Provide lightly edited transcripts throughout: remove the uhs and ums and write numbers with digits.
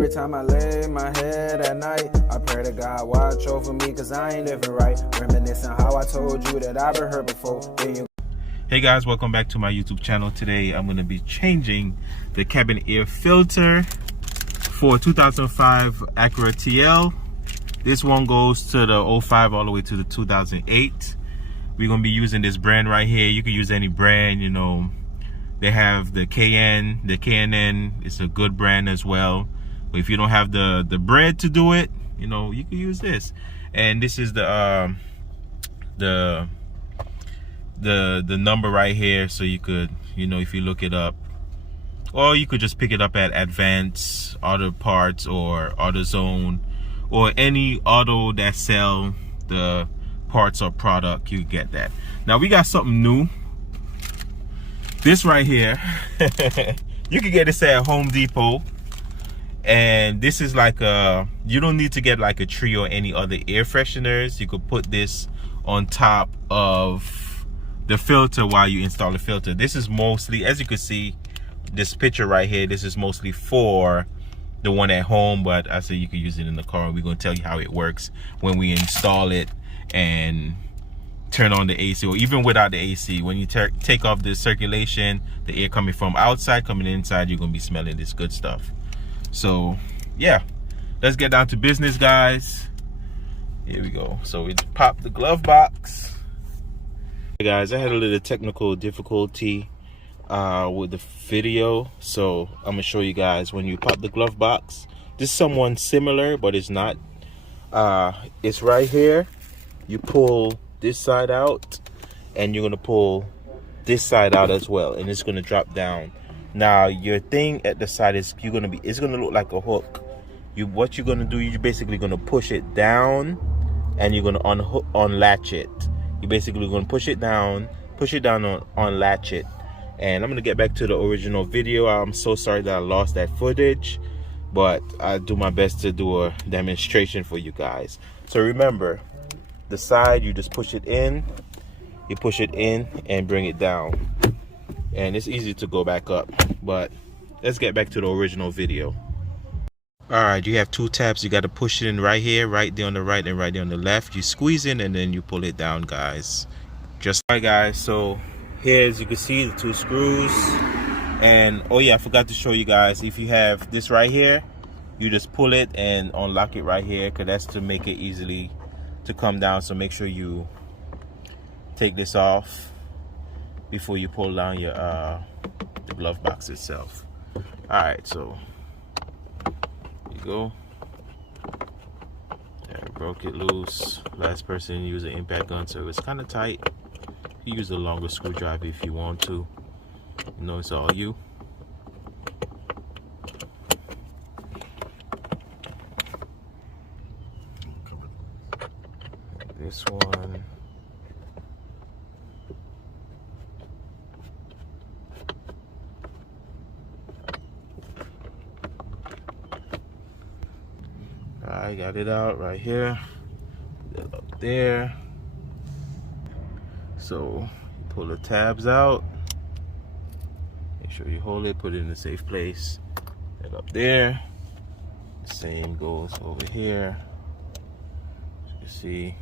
Every time I lay my head at night, I pray to God watch over me, cause I ain't living right. Reminiscing how I told you that I've been hurt before. Hey guys, welcome back to my YouTube channel. Today I'm going to be changing the cabin air filter for 2005 Acura TL. This one goes to the 05 all the way to the 2008. We're going to be using this brand right here. You can use any brand, you know. They have the KN, the KNN. It's a good brand as well. But if you don't have the bread to do it, you know, you can use this. And this is the number right here, so you could, you know, if you look it up, or you could just pick it up at Advance Auto Parts or AutoZone or any auto that sell the parts or product. You get that. Now we got something new. This right here, you can get this at Home Depot, and this is like a, you don't need to get like a tree or any other air fresheners. You could put this on top of the filter while you install the filter. This is mostly, as you can see, this picture right here, this is mostly for the one at home, but I say you can use it in the car. We're going to tell you how it works when we install it and turn on the AC, or even without the AC. When you take off the circulation, the air coming from outside, coming inside, you're going to be smelling this good stuff. So yeah, let's get down to business, guys. Here we go. So we pop the glove box. Hey guys, I had a little technical difficulty with the video, so I'm gonna show you guys when you pop the glove box. This is someone similar, but it's not. It's right here. You pull this side out, and you're gonna pull this side out as well, and it's gonna drop down. Now your thing at the side is it's gonna look like a hook. What you're gonna do, you're basically gonna push it down, and you're gonna unlatch it. You're basically gonna push it down, unlatch it. And I'm gonna get back to the original video. I'm so sorry that I lost that footage, but I do my best to do a demonstration for you guys. So remember, the side, you just push it in, and bring it down, and it's easy to go back up. But let's get back to the original video. All right, you have two tabs. You got to push it in right here, right there on the right and right there on the left. You squeeze in and then you pull it down, guys. Just all right, guys, so here, as you can see, the two screws. And oh yeah, I forgot to show you guys, if you have this right here, you just pull it and unlock it right here, because that's to make it easily to come down. So make sure you take this off before you pull down your the glove box itself. All right, so here you go. There, broke it loose. Last person used an impact gun, so it's kind of tight. You use a longer screwdriver if you want to. You know, it's all you. This one. I got it out right here. Put it up there. So you pull the tabs out. Make sure you hold it, put it in a safe place. And up there. Same goes over here. As you can see.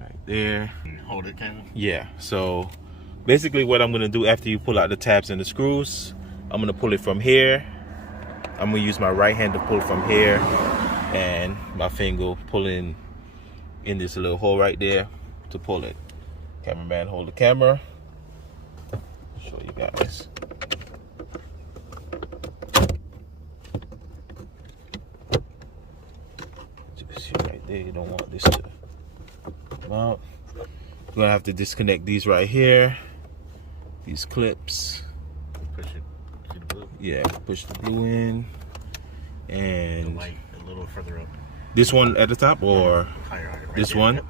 Right there. Hold it, Ken? Yeah, so basically what I'm gonna do after you pull out the tabs and the screws, I'm gonna pull it from here. I'm gonna use my right hand to pull from here, and my finger pull in this little hole right there to pull it. Cameraman, hold the camera. Show you guys. As you can see right there, you don't want this to come out. You're gonna have to disconnect these right here, these clips. Push it. See the blue? Yeah, push the blue in, and the light a little further up. This one at the top, or higher, right this there. one? Yep.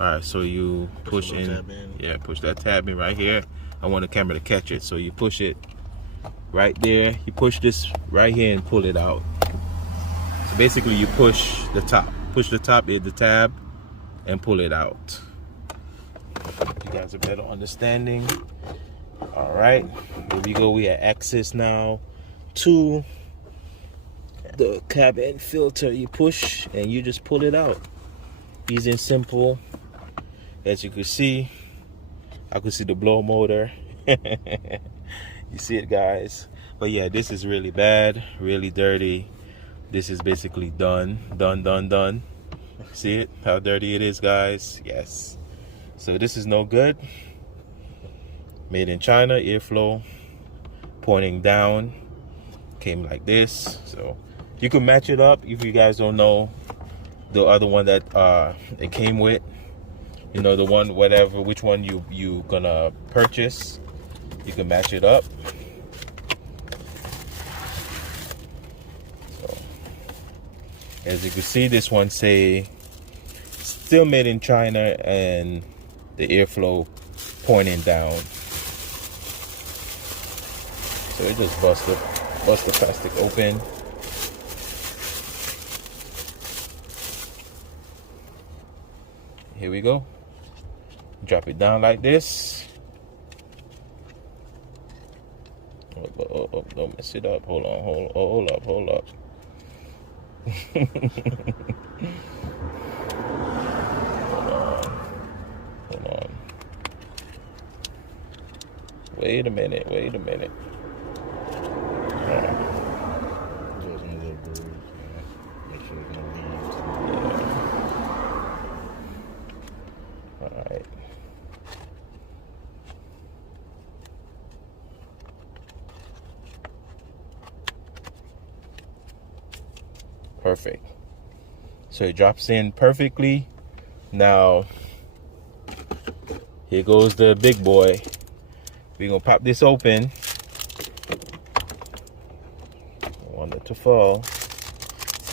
All right, so you push in. Tab in. Yeah, push that tab in right here. I want the camera to catch it, so you push it right there. You push this right here and pull it out. So basically, you push the top, hit the tab, and pull it out. You guys are better understanding. All right, here we go. We at access now to the cabin filter. You push and you just pull it out. Easy and simple. As you can see, I can see the blow motor. You see it, guys? But yeah, this is really bad, really dirty. This is basically done. See it? How dirty it is, guys? Yes. So this is no good. Made in China, airflow, pointing down. Came like this. So you can match it up if you guys don't know the other one that it came with. You know, the one, whatever, which one you gonna purchase. You can match it up. So, as you can see, this one say still made in China and the airflow pointing down. So it just bust the plastic open. Here we go. Drop it down like this. Oh, don't mess it up. Hold on, hold up. Hold on. Wait a minute. Alright. Perfect. So it drops in perfectly. Now, here goes the big boy. We're gonna pop this open. I want it to fall.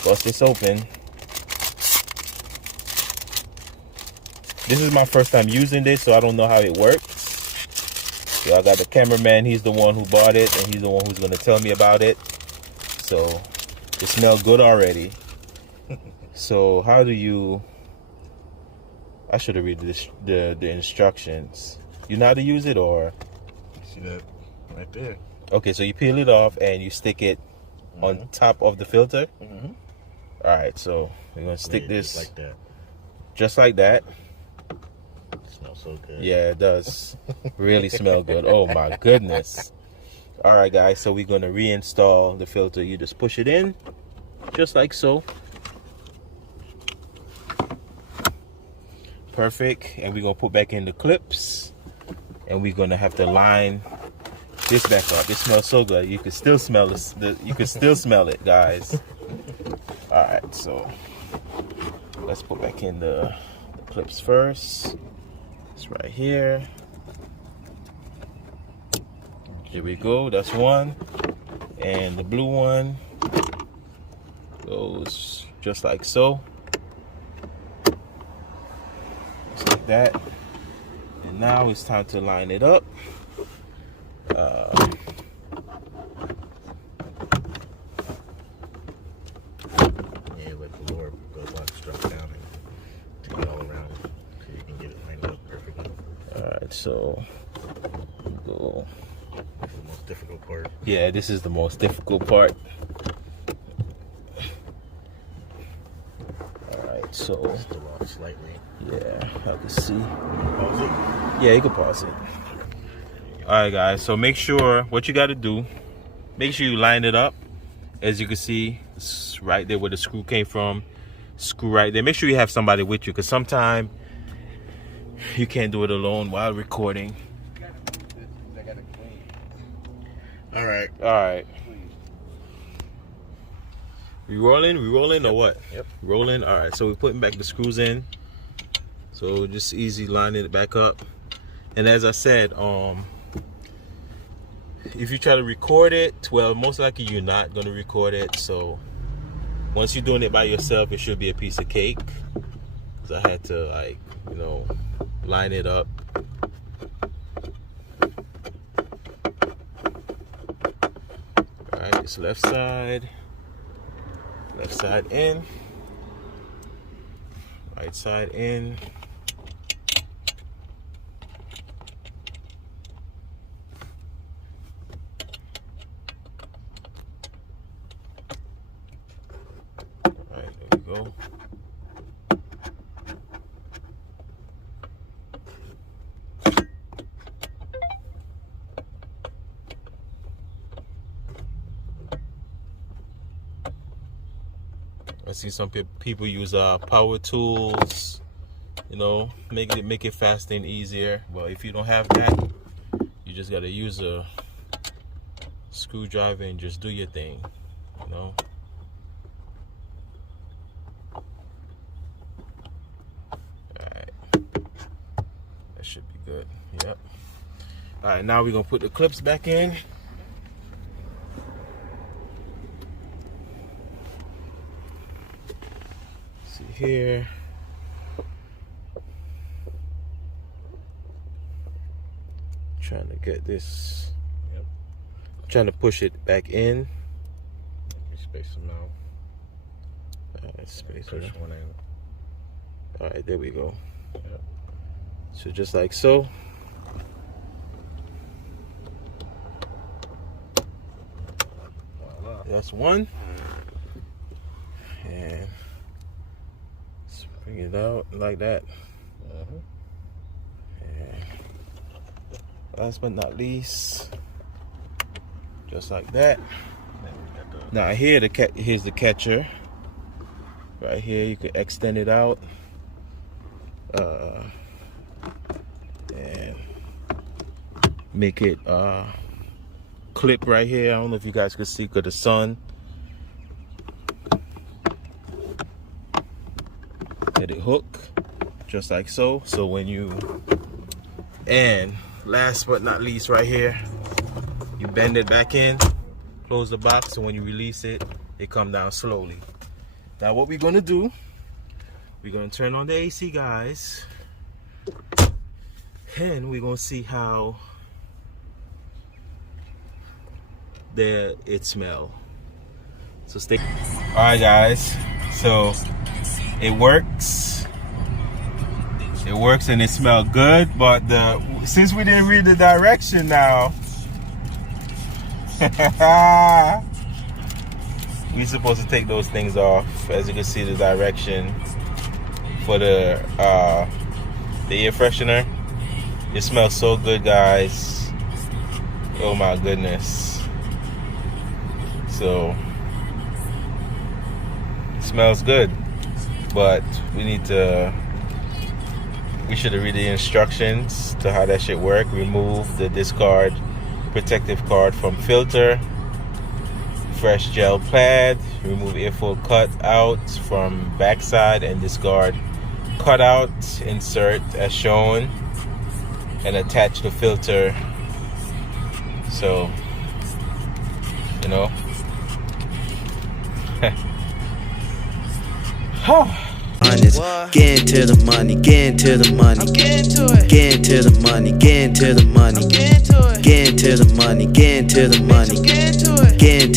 Bust this open. This is my first time using this, so I don't know how it works. So I got the cameraman, he's the one who bought it, and he's the one who's gonna tell me about it. So it smells good already. So how do you, I should have read the instructions. You know how to use it, or? See that right there? Okay, so you peel it off and you stick it on top of the filter. All right, so we're gonna stick this like that. Just like that. It smells so good. Yeah, it does. Really smell good. Oh my goodness. All right, guys, so we're gonna reinstall the filter. You just push it in, just like so. Perfect. And we're gonna put back in the clips, and we're gonna have to line this back up. It smells so good. You can still smell this. You can still smell it, guys. All right, so let's put back in the clips first. It's right here. Here we go. That's one, and the blue one goes just like so. Just like that. And now it's time to line it up. Let the lower go box drop down and take it all around so you can get it lined up perfectly. Alright, so go. This is the most difficult part. Yeah, this is the most difficult part. Alright, so Still off slightly. yeah, I can see. Pause it. Yeah, you can pause it. Alright, guys, so make sure what you got to do, make sure you line it up. As you can see, it's right there where the screw came from. Screw right there. Make sure you have somebody with you, because sometimes you can't do it alone while recording. All right. Alright. We rolling or what? Yep. Rolling. Alright, so we're putting back the screws in. So just easy lining it back up. And as I said, if you try to record it, well, most likely you're not going to record it. So once you're doing it by yourself, it should be a piece of cake. Because I had to, like, you know, line it up. All right, this left side in, right side in. go. I see some people use power tools, you know, make it faster and easier. But if you don't have that, you just gotta use a screwdriver and just do your thing, you know. Alright, that should be good. Yep. Alright, now we're gonna put the clips back in. See here. Trying to get this. Yep. Trying to push it back in. Space them out. Alright, space Push it. one out. Alright, there we go. Yep. So just like so. Voila. That's one. And let's bring it out like that. And last but not least, just like that. Now here here's the catcher. Right here, you can extend it out. And make it clip right here. I don't know if you guys could see because the sun. Let it hook just like so. So when you, and last but not least right here, you bend it back in, close the box, and when you release it, it come down slowly. Now what we're gonna do, we're gonna turn on the AC, guys, and we're gonna see how it smell. So stay. All right, guys, so it works and it smells good, but since we didn't read the direction now, we're supposed to take those things off. As you can see, the direction for the air freshener, it smells so good, guys. Oh my goodness. So it smells good, but we should have read the instructions to how that shit work. Remove the discard protective card from filter, fresh gel pad, remove airfoil cut out from backside and discard cutout, insert as shown, and attach the filter. So, you know. Get into the money, get into the money, get into the money, get into the money, get into the money, get into the money, get into